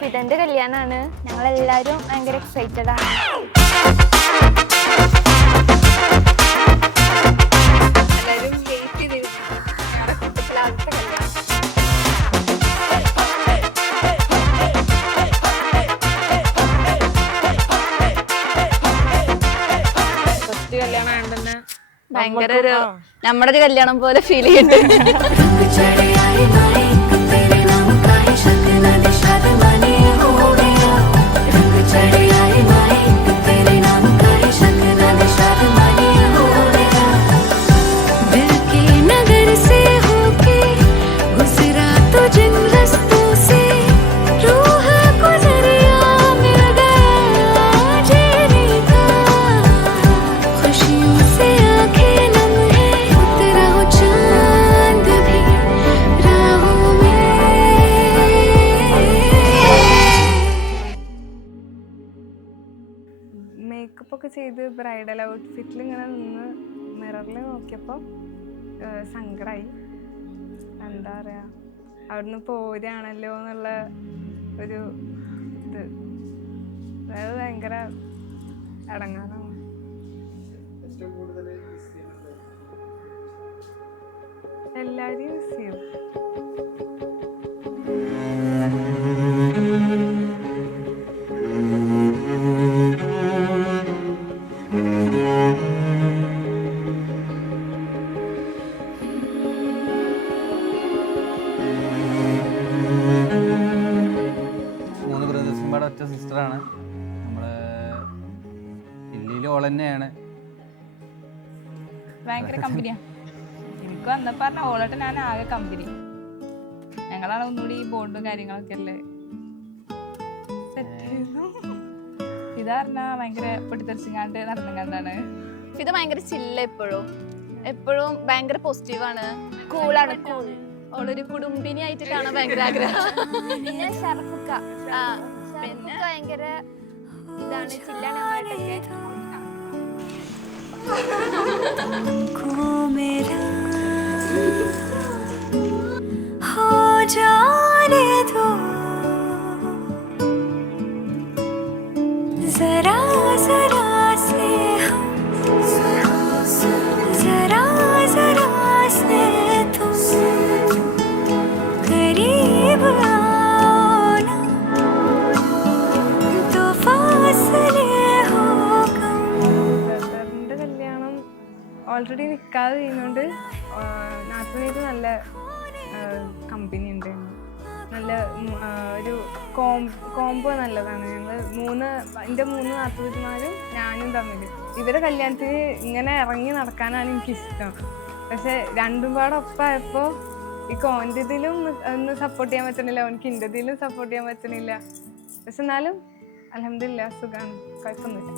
ഫിദന്റെ കല്യാണമാണ്. ഞങ്ങളെല്ലാവരും ഭയങ്കര എക്സൈറ്റഡ് ആണ്. എല്ലാവരും വെയിറ്റ് ചെയ്തിരുന്നു ഞങ്ങളുടെ കുടുംബത്തിലെ ആദ്യത്തെ കല്യാണം. ഫസ്റ്റ് കല്യാണം ആയതുകൊണ്ട് തന്നെ ഭയങ്കര ഒരു നമ്മുടെ ഒരു കല്യാണം പോലെ ഫീൽ ചെയ്യുന്നുണ്ട്. മേക്കപ്പ് ഒക്കെ ചെയ്ത് ബ്രൈഡൽ ഔട്ട്ഫിറ്റിൽ ഇങ്ങനെ നിന്ന് മിററിൽ നോക്കിയപ്പോൾ സങ്കടമായി. എന്താ പറയുക, അവിടുന്ന് പോരുകയാണല്ലോ എന്നുള്ള ഒരു ഇത്, അതായത് ഭയങ്കര ഇടങ്ങാറാണ്. എല്ലാവരെയും മിസ് ചെയ്യും. ഒറ്റ സിസ്റ്ററാണ്. നമ്മുടെ ദില്ലിയിൽ ഓൾ തന്നെയാണ്. ഭയങ്കര കമ്പനിയാ. എനിക്ക് വന്നപ്പോ പറഞ്ഞ ഓളായിട്ട് ഞാൻ ആകെ കമ്പനി. ഞങ്ങളാണ് ഒന്നുകൂടി ഈ ബോണ്ടും കാര്യങ്ങളൊക്കെ അല്ലേ ഇതാ പറഞ്ഞാ ഭയങ്കര പൊട്ടിത്തെറിച്ചിങ്ങാണ്ട് നടന്നുകൊണ്ടാണ്. ഇത് ഭയങ്കര ചില്ല, എപ്പോഴും ഭയങ്കര പോസിറ്റീവാണ്, കൂളാണ്. ഓളൊരു കുടുംബിനി ആയിട്ട് കാണാൻ ഭയങ്കര ആഗ്രഹം. പിന്നെ ഷർഫുക്ക പിന്നെ ഭയങ്കര ഇതാണ്, ചില്ലാണ്. ഓൾറെഡി നിൽക്കാതെ ചെയ്യുന്നതുകൊണ്ട് നാത്തുനായിട്ട് നല്ല കമ്പനി ഉണ്ട്. നല്ല ഒരു കോംബോ നല്ലതാണ്. ഞങ്ങൾ എൻ്റെ മൂന്ന് നാത്തുമാരും ഞാനും തമ്മിൽ ഇവരെ കല്യാണത്തിന് ഇങ്ങനെ ഇറങ്ങി നടക്കാനാണ് എനിക്കിഷ്ടം. പക്ഷെ രണ്ടും പാടെ ഒപ്പമായപ്പോൾ ഈ ഓൻ്റെ ഇതിലും ഒന്ന് സപ്പോർട്ട് ചെയ്യാൻ പറ്റുന്നില്ല, ഓനിക്ക് എൻ്റെ ഇതിലും സപ്പോർട്ട് ചെയ്യാൻ പറ്റുന്നില്ല. പക്ഷെ എന്നാലും അൽഹംദുലില്ലാ സുഖമാണ്, കുഴപ്പമൊന്നുമില്ല.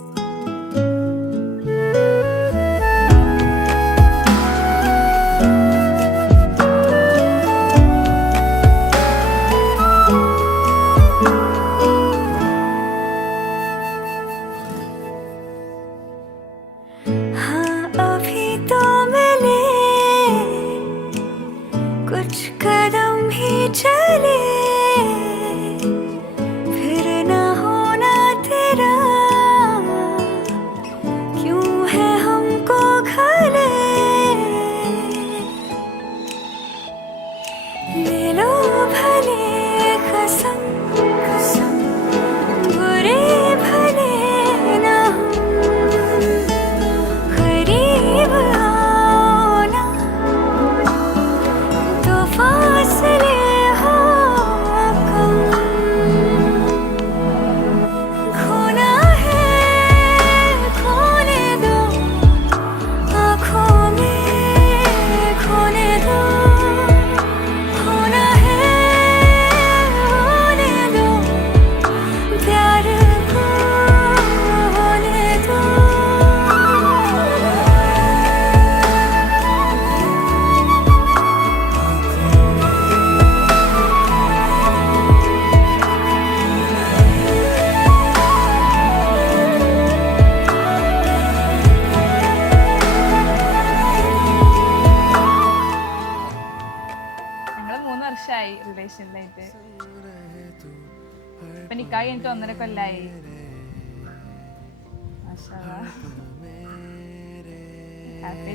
ഇപ്പൊ നിക്കാഹ് കഴിഞ്ഞിട്ട് 1.5 കൊല്ലായി. മാഷാഅല്ലാഹ്. ഹാപ്പി.